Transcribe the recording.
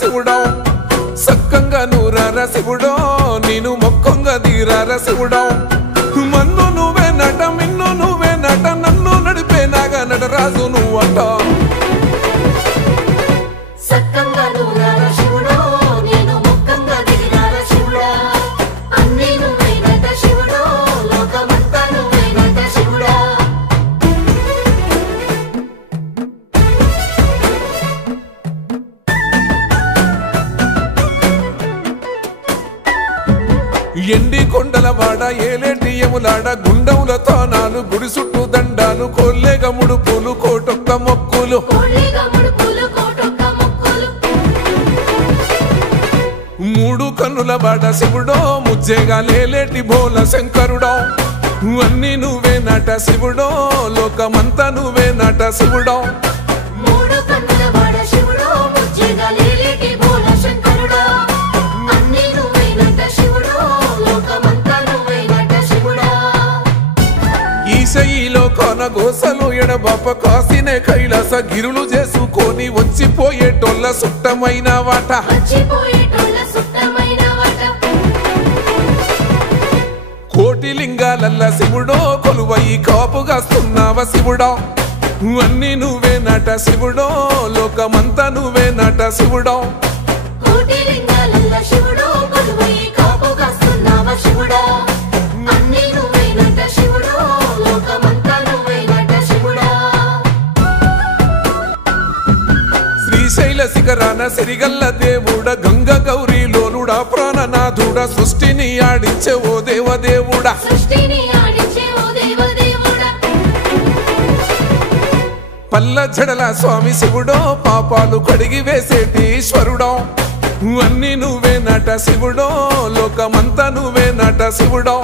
శివుడో సక్కంగా నూరార శివుడో నేను మొక్కంగా దీరార శివుడో మన్ను నువ్వే నట మిన్ను నువ్వే నట నన్ను నడిపే నాగా నటరాజు నువ్వంట ఎండి కొండలవాడ ఏలేటి యములాడ గుండములతో నాలు గుడి చుట్టూ దండాలు కొల్లేగా ముడుపులు కోటొక్క మొక్కులు మూడు కన్నుల బాడ శివుడో ముజ్జేగా లేలేటి బోల శంకరుడో అన్ని నువ్వే నట శివుడో లోకమంతా నువ్వే నట శివుడో ఈశయిలో కొన గోసలు ఎడబాప కాసినే కైలాస గిరులు చేసుకొని వచ్చిపోయేటోళ్ళ సుట్టమైన వాట కోటి లింగాలల్ల శివుడో కొలువై కాపుగాస్తున్నావ శివుడో అన్ని నువ్వే నట శివుడో లోకమంతా నువ్వే నట శివుడో శ్రీశైల శిఖరాన సిరిగల్ల దేవుడ గంగ గౌరీ లోలుడా ప్రాణనాథుడా సృష్టిని ఆడించే ఓ దేవదేవుడా పల్ల జడల స్వామి శివుడో పాపాలు కడిగి వేసేటి ఈశ్వరుడో అన్ని నువ్వే నట శివుడో లోకమంతా నువ్వే నట శివుడో